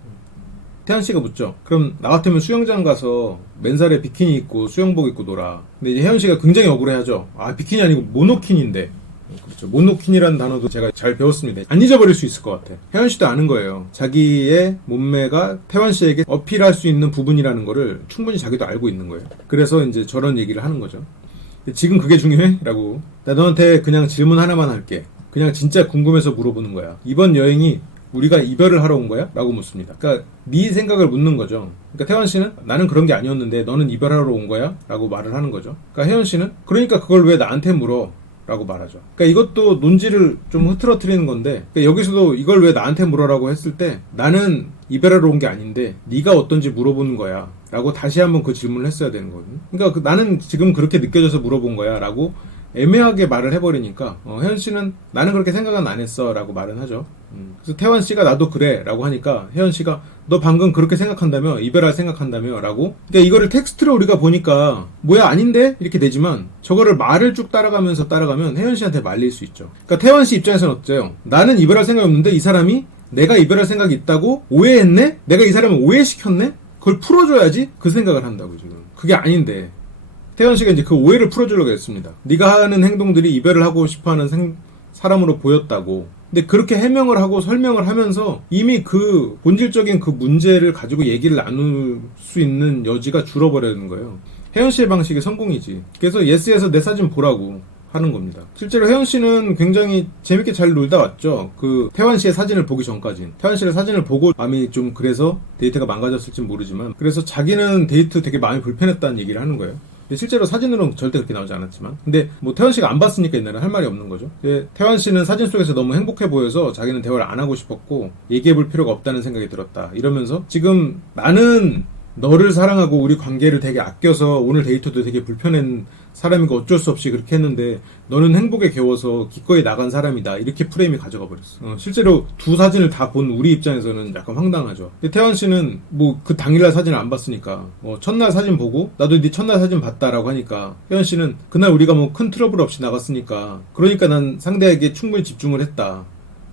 태환 씨가 묻죠. 그럼 나 같으면 수영장 가서 맨살에 비키니 입고 수영복 입고 놀아. 근데 이제 혜연 씨가 굉장히 억울해하죠. 아 비키니 아니고 모노킨인데. 그렇죠. 모노킨이라는 단어도 제가 잘 배웠습니다. 안 잊어버릴 수 있을 것 같아. 혜연 씨도 아는 거예요. 자기의 몸매가 태환 씨에게 어필할 수 있는 부분이라는 거를 충분히 자기도 알고 있는 거예요. 그래서 이제 저런 얘기를 하는 거죠. 지금 그게 중요해? 라고. 나 너한테 그냥 질문 하나만 할게. 그냥 진짜 궁금해서 물어보는 거야. 이번 여행이 우리가 이별을 하러 온 거야? 라고 묻습니다. 그러니까 네 생각을 묻는 거죠. 그러니까 태환 씨는 나는 그런 게 아니었는데 너는 이별하러 온 거야? 라고 말을 하는 거죠. 그러니까 혜연 씨는 그러니까 그걸 왜 나한테 물어? 라고 말하죠. 그러니까 이것도 논지를 좀 흐트러뜨리는 건데, 그러니까 여기서도 이걸 왜 나한테 물어라고 했을 때 나는 이별하러 온 게 아닌데 네가 어떤지 물어보는 거야 라고 다시 한번 그 질문을 했어야 되는 거거든요. 그러니까 나는 지금 그렇게 느껴져서 물어본 거야 라고 애매하게 말을 해버리니까 혜연 씨는 나는 그렇게 생각은 안 했어 라고 말은 하죠. 그래서 태환 씨가 나도 그래 라고 하니까 혜연 씨가 너 방금 그렇게 생각한다며? 이별할 생각한다며? 라고. 그러니까 이거를 텍스트로 우리가 보니까 뭐야 아닌데? 이렇게 되지만 저거를 말을 쭉 따라가면 혜연 씨한테 말릴 수 있죠. 그러니까 태환 씨 입장에서는 어때요? 나는 이별할 생각이 없는데 이 사람이 내가 이별할 생각이 있다고 오해했네? 내가 이 사람을 오해시켰네? 그걸 풀어줘야지 그 생각을 한다고 지금. 그게 아닌데 태연 씨가 이제 그 오해를 풀어주려고 했습니다. 네가 하는 행동들이 이별을 하고 싶어하는 사람으로 보였다고. 근데 그렇게 해명을 하고 설명을 하면서 이미 그 본질적인 그 문제를 가지고 얘기를 나눌 수 있는 여지가 줄어버리는 거예요. 혜연 씨의 방식이 성공이지. 그래서 예스에서 내 사진 보라고 하는 겁니다. 실제로 혜연 씨는 굉장히 재밌게 잘 놀다 왔죠. 그 태환 씨의 사진을 보기 전까지. 태환 씨의 사진을 보고 마음이 좀 그래서 데이트가 망가졌을지 모르지만 그래서 자기는 데이트 되게 마음이 불편했다는 얘기를 하는 거예요. 실제로 사진으로는 절대 그렇게 나오지 않았지만 근데 뭐 태환 씨가 안 봤으니까 옛날에 할 말이 없는 거죠. 태환 씨는 사진 속에서 너무 행복해 보여서 자기는 대화를 안 하고 싶었고 얘기해 볼 필요가 없다는 생각이 들었다 이러면서 지금 나는 너를 사랑하고 우리 관계를 되게 아껴서 오늘 데이트도 되게 불편한 사람이고 어쩔 수 없이 그렇게 했는데 너는 행복에 겨워서 기꺼이 나간 사람이다 이렇게 프레임이 가져가 버렸어. 실제로 두 사진을 다 본 우리 입장에서는 약간 황당하죠. 태환 씨는 뭐 그 당일날 사진을 안 봤으니까 첫날 사진 보고 나도 네 첫날 사진 봤다라고 하니까 혜연 씨는 그날 우리가 뭐 큰 트러블 없이 나갔으니까 그러니까 난 상대에게 충분히 집중을 했다.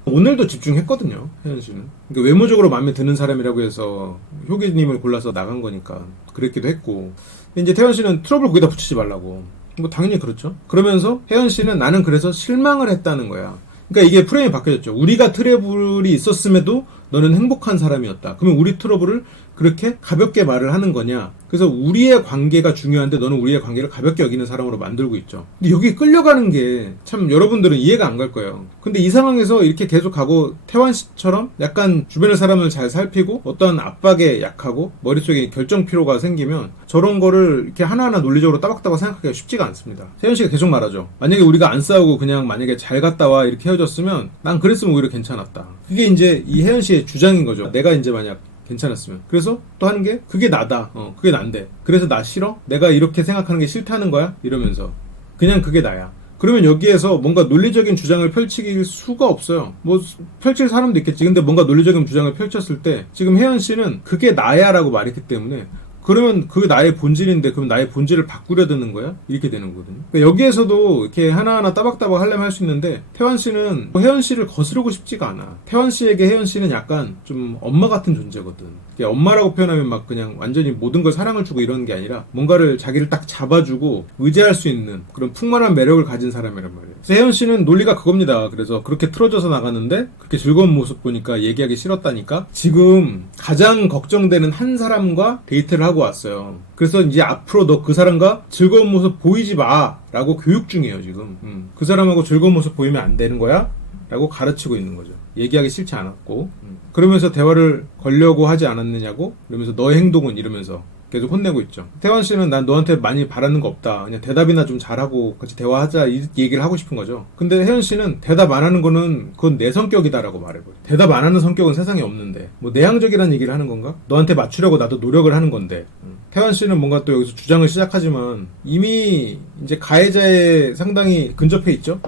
오늘도 집중했거든요, 혜연 씨는. 그러니까 외모적으로 마음에 드는 사람이라고 해서 효기님을 골라서 나간 거니까 그랬기도 했고. 이제 태연 씨는 트러블 거기다 붙이지 말라고. 뭐 당연히 그렇죠. 그러면서 혜연 씨는 나는 그래서 실망을 했다는 거야. 그러니까 이게 프레임이 바뀌어졌죠. 우리가 트러블이 있었음에도 너는 행복한 사람이었다. 그러면 우리 트러블을 그렇게 가볍게 말을 하는 거냐? 그래서 우리의 관계가 중요한데 너는 우리의 관계를 가볍게 여기는 사람으로 만들고 있죠. 근데 여기 끌려가는 게 참 여러분들은 이해가 안 갈 거예요. 근데 이 상황에서 이렇게 계속 가고 태환 씨처럼 약간 주변의 사람을 잘 살피고 어떤 압박에 약하고 머릿속에 결정 피로가 생기면 저런 거를 이렇게 하나하나 논리적으로 따박따박 생각하기가 쉽지가 않습니다. 태연 씨가 계속 말하죠. 만약에 우리가 안 싸우고 그냥 만약에 잘 갔다 와 이렇게 헤어졌으면 난 그랬으면 오히려 괜찮았다. 그게 이제 이 혜연 씨의 주장인 거죠. 내가 이제 만약 괜찮았으면. 그래서 또 하는 게 그게 나다. 그게 난데. 그래서 나 싫어? 내가 이렇게 생각하는 게 싫다는 거야? 이러면서 그냥 그게 나야. 그러면 여기에서 뭔가 논리적인 주장을 펼칠 수가 없어요. 뭐 펼칠 사람도 있겠지. 근데 뭔가 논리적인 주장을 펼쳤을 때 지금 혜연 씨는 그게 나야 라고 말했기 때문에 그러면 그게 나의 본질인데 그럼 나의 본질을 바꾸려 드는 거야? 이렇게 되는 거거든요. 그러니까 여기에서도 이렇게 하나하나 따박따박 하려면 할 수 있는데 태환 씨는 혜연 씨를 거스르고 싶지가 않아. 태환 씨에게 혜연 씨는 약간 좀 엄마 같은 존재거든. 엄마라고 표현하면 막 그냥 완전히 모든 걸 사랑을 주고 이러는 게 아니라 뭔가를 자기를 딱 잡아주고 의지할 수 있는 그런 풍만한 매력을 가진 사람이란 말이에요. 그래서 혜연 씨는 논리가 그겁니다. 그래서 그렇게 틀어져서 나가는데 그렇게 즐거운 모습 보니까 얘기하기 싫었다니까 지금 가장 걱정되는 한 사람과 데이트를 하고 왔어요. 그래서 이제 앞으로 너 그 사람과 즐거운 모습 보이지 마 라고 교육 중이에요 지금. 그 사람하고 즐거운 모습 보이면 안 되는 거야? 라고 가르치고 있는 거죠. 얘기하기 싫지 않았고 그러면서 대화를 걸려고 하지 않았느냐고 이러면서 너의 행동은 이러면서 계속 혼내고 있죠. 태환 씨는 난 너한테 많이 바라는 거 없다. 그냥 대답이나 좀 잘하고 같이 대화하자 이 얘기를 하고 싶은 거죠. 근데 혜연 씨는 대답 안 하는 거는 그건 내 성격이다라고 말해버려. 대답 안 하는 성격은 세상에 없는데 뭐 내향적이라는 얘기를 하는 건가? 너한테 맞추려고 나도 노력을 하는 건데. 태환 씨는 뭔가 또 여기서 주장을 시작하지만 이미 이제 가해자에 상당히 근접해 있죠.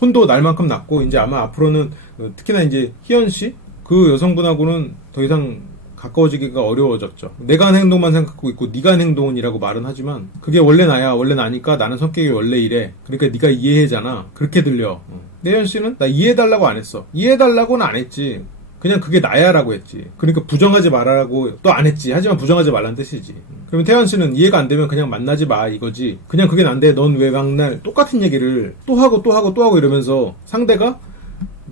혼도 날 만큼 났고 이제 아마 앞으로는 특히나 이제 희연 씨 그 여성분하고는 더 이상 가까워지기가 어려워졌죠. 내가 한 행동만 생각하고 있고 네가 한 행동은이라고 말은 하지만 그게 원래 나야. 원래 나니까 나는 성격이 원래 이래. 그러니까 네가 이해해잖아. 그렇게 들려. 혜연 씨는 나 이해해달라고 안 했어. 이해해달라고는 안 했지. 그냥 그게 나야 라고 했지. 그러니까 부정하지 말라고 또 안 했지. 하지만 부정하지 말란 뜻이지. 그러면 태연 씨는 이해가 안 되면 그냥 만나지 마 이거지. 그냥 그게 난데 넌 왜 막날 똑같은 얘기를 또 하고 또 하고 또 하고 이러면서 상대가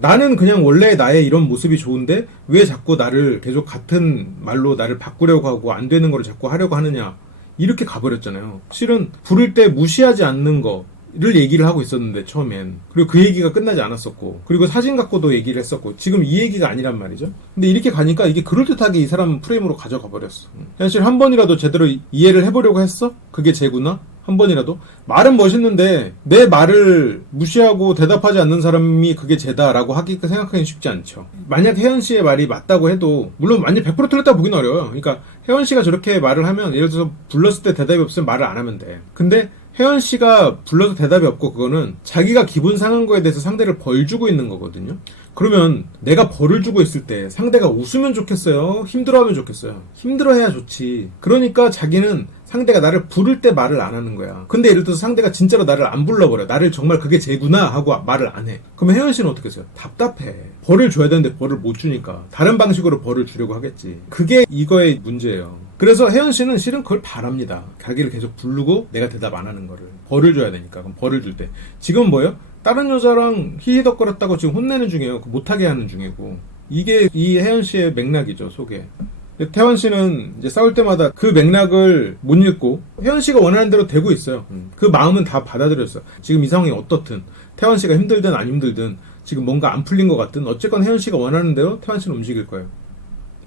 나는 그냥 원래 나의 이런 모습이 좋은데 왜 자꾸 나를 계속 같은 말로 나를 바꾸려고 하고 안 되는 거를 자꾸 하려고 하느냐 이렇게 가버렸잖아요. 실은 부를 때 무시하지 않는 거를 얘기를 하고 있었는데 처음엔 그리고 그 얘기가 끝나지 않았었고 그리고 사진 갖고도 얘기를 했었고 지금 이 얘기가 아니란 말이죠. 근데 이렇게 가니까 이게 그럴듯하게 이 사람 프레임으로 가져가 버렸어. 사실 한 번이라도 제대로 이해를 해보려고 했어? 그게 쟤구나? 한 번이라도? 말은 멋있는데 내 말을 무시하고 대답하지 않는 사람이 그게 쟤다라고 생각하기는 쉽지 않죠. 만약 혜연 씨의 말이 맞다고 해도 물론 완전 100% 틀렸다고 보긴 어려워요. 그러니까 혜연 씨가 저렇게 말을 하면 예를 들어서 불렀을 때 대답이 없으면 말을 안 하면 돼. 근데 혜연 씨가 불러서 대답이 없고 그거는 자기가 기분 상한 거에 대해서 상대를 벌 주고 있는 거거든요. 그러면 내가 벌을 주고 있을 때 상대가 웃으면 좋겠어요? 힘들어하면 좋겠어요? 힘들어해야 좋지. 그러니까 자기는 상대가 나를 부를 때 말을 안 하는 거야. 근데 예를 들어서 상대가 진짜로 나를 안 불러버려. 나를 정말 그게 쟤구나 하고 말을 안 해. 그러면 혜연 씨는 어떻게 했어요? 답답해. 벌을 줘야 되는데 벌을 못 주니까 다른 방식으로 벌을 주려고 하겠지. 그게 이거의 문제예요. 그래서 혜연 씨는 실은 그걸 바랍니다. 자기를 계속 부르고 내가 대답 안 하는 거를. 벌을 줘야 되니까. 그럼 벌을 줄 때. 지금 뭐예요? 다른 여자랑 히히덕거렸다고 지금 혼내는 중이에요. 못하게 하는 중이고. 이게 이 혜연 씨의 맥락이죠, 속에. 태환 씨는 이제 싸울 때마다 그 맥락을 못 읽고 혜연 씨가 원하는 대로 되고 있어요. 그 마음은 다 받아들였어. 지금 이 상황이 어떻든 태환 씨가 힘들든 안 힘들든 지금 뭔가 안 풀린 것 같든 어쨌건 혜연 씨가 원하는 대로 태환 씨는 움직일 거예요.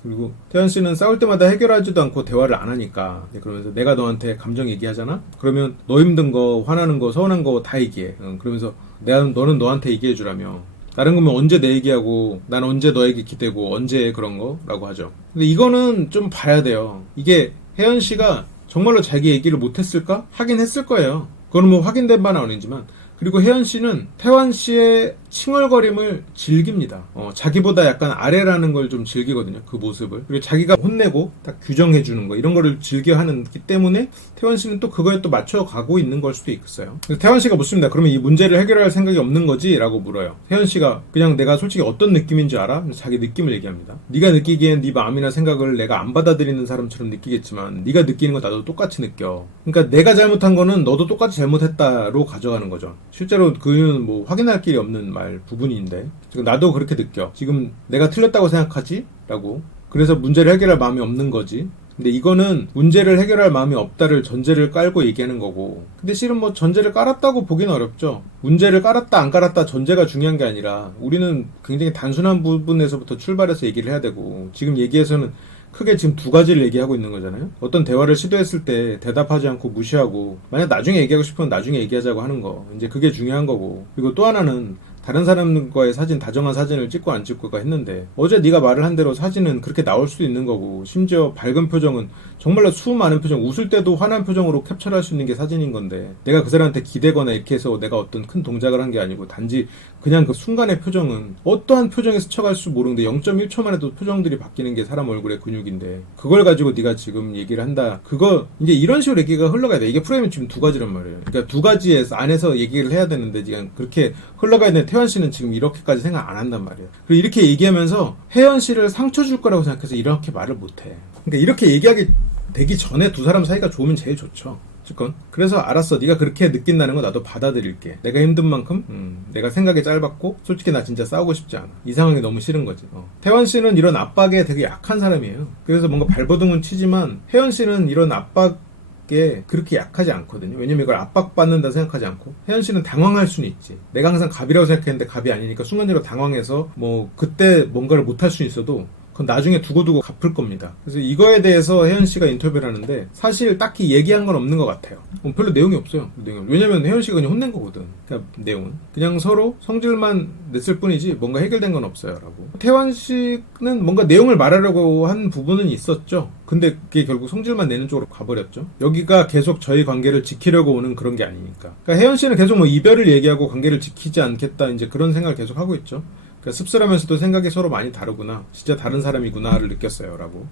그리고 태환 씨는 싸울 때마다 해결하지도 않고 대화를 안 하니까 그러면서 내가 너한테 감정 얘기하잖아? 그러면 너 힘든 거, 화나는 거, 서운한 거 다 얘기해. 그러면서 너는 너한테 얘기해 주라며. 다른 거면 언제 내 얘기하고 난 언제 너에게 기대고 언제 그런 거라고 하죠. 근데 이거는 좀 봐야 돼요. 이게 혜연 씨가 정말로 자기 얘기를 못했을까? 하긴 했을 거예요. 그건 뭐 확인된 바는 아니지만. 그리고 혜연 씨는 태환 씨의 칭얼거림을 즐깁니다. 자기보다 약간 아래라는 걸 좀 즐기거든요. 그 모습을. 그리고 자기가 혼내고 딱 규정해주는 거 이런 거를 즐겨하기 때문에 태환 씨는 또 그거에 또 맞춰가고 있는 걸 수도 있어요. 그래서 태환 씨가 묻습니다. 그러면 이 문제를 해결할 생각이 없는 거지? 라고 물어요. 혜연 씨가 그냥 내가 솔직히 어떤 느낌인지 알아? 자기 느낌을 얘기합니다. 네가 느끼기엔 네 마음이나 생각을 내가 안 받아들이는 사람처럼 느끼겠지만 네가 느끼는 거 나도 똑같이 느껴. 그러니까 내가 잘못한 거는 너도 똑같이 잘못했다로 가져가는 거죠. 실제로 그는 뭐 확인할 길이 없는 부분인데 지금 나도 그렇게 느껴. 지금 내가 틀렸다고 생각하지? 라고. 그래서 문제를 해결할 마음이 없는 거지. 근데 이거는 문제를 해결할 마음이 없다를 전제를 깔고 얘기하는 거고. 근데 실은 뭐 전제를 깔았다고 보기는 어렵죠. 문제를 깔았다 안 깔았다 전제가 중요한 게 아니라 우리는 굉장히 단순한 부분에서부터 출발해서 얘기를 해야 되고 지금 얘기에서는 크게 지금 두 가지를 얘기하고 있는 거잖아요. 어떤 대화를 시도했을 때 대답하지 않고 무시하고 만약 나중에 얘기하고 싶으면 나중에 얘기하자고 하는 거. 이제 그게 중요한 거고. 그리고 또 하나는 다른 사람과의 사진, 다정한 사진을 찍고 안 찍고가 했는데 어제 네가 말을 한 대로 사진은 그렇게 나올 수도 있는 거고 심지어 밝은 표정은 정말로 수많은 표정, 웃을 때도 환한 표정으로 캡처를 할 수 있는 게 사진인 건데 내가 그 사람한테 기대거나 이렇게 해서 내가 어떤 큰 동작을 한 게 아니고 단지 그냥 그 순간의 표정은 어떠한 표정에 스쳐갈 수 모르는데 0.1초만 해도 표정들이 바뀌는 게 사람 얼굴의 근육인데 그걸 가지고 네가 지금 얘기를 한다. 그거 이제 이런 식으로 얘기가 흘러가야 돼. 이게 프레임이 지금 두 가지란 말이에요. 그러니까 두 가지 안에서 얘기를 해야 되는데 그냥 그렇게 흘러가야 되는데 태환 씨는 지금 이렇게까지 생각 안 한단 말이에요. 그리고 이렇게 얘기하면서 혜연 씨를 상처 줄 거라고 생각해서 이렇게 말을 못 해. 그러니까 이렇게 얘기하기 되기 전에 두 사람 사이가 좋으면 제일 좋죠. 어쨌건 그래서 알았어. 네가 그렇게 느낀다는 거 나도 받아들일게. 내가 힘든 만큼 내가 생각이 짧았고 솔직히 나 진짜 싸우고 싶지 않아. 이 상황이 너무 싫은 거지. 태환 씨는 이런 압박에 되게 약한 사람이에요. 그래서 뭔가 발버둥은 치지만 혜연 씨는 이런 압박에 그렇게 약하지 않거든요. 왜냐면 이걸 압박받는다 생각하지 않고 혜연 씨는 당황할 수는 있지. 내가 항상 갑이라고 생각했는데 갑이 아니니까 순간적으로 당황해서 뭐 그때 뭔가를 못할 수는 있어도 그건 나중에 두고두고 갚을 겁니다. 그래서 이거에 대해서 혜연 씨가 인터뷰를 하는데 사실 딱히 얘기한 건 없는 것 같아요. 별로 내용이 없어요. 왜냐면 혜연 씨가 그냥 혼낸 거거든. 그러니까 내용은 그냥 서로 성질만 냈을 뿐이지 뭔가 해결된 건 없어요. 라고. 태환 씨는 뭔가 내용을 말하려고 한 부분은 있었죠. 근데 그게 결국 성질만 내는 쪽으로 가버렸죠. 여기가 계속 저희 관계를 지키려고 오는 그런 게 아니니까. 그러니까 혜연 씨는 계속 뭐 이별을 얘기하고 관계를 지키지 않겠다 이제 그런 생각을 계속 하고 있죠. 그러니까 씁쓸하면서도 생각이 서로 많이 다르구나. 진짜 다른 사람이구나를 느꼈어요. 라고.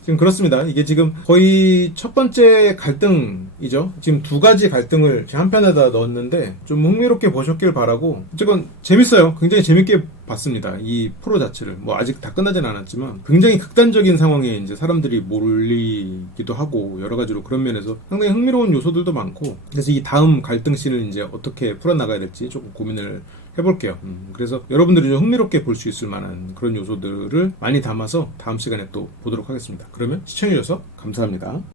지금 그렇습니다. 이게 지금 거의 첫 번째 갈등이죠. 지금 두 가지 갈등을 한 편에다 넣었는데 좀 흥미롭게 보셨길 바라고. 어쨌건 재밌어요. 굉장히 재밌게 봤습니다. 이 프로 자체를. 뭐 아직 다 끝나진 않았지만 굉장히 극단적인 상황에 이제 사람들이 몰리기도 하고 여러 가지로 그런 면에서 상당히 흥미로운 요소들도 많고 그래서 이 다음 갈등 씬을 이제 어떻게 풀어나가야 될지 조금 고민을 해볼게요. 그래서 여러분들이 좀 흥미롭게 볼 수 있을 만한 그런 요소들을 많이 담아서 다음 시간에 또 보도록 하겠습니다. 그러면 시청해주셔서 감사합니다.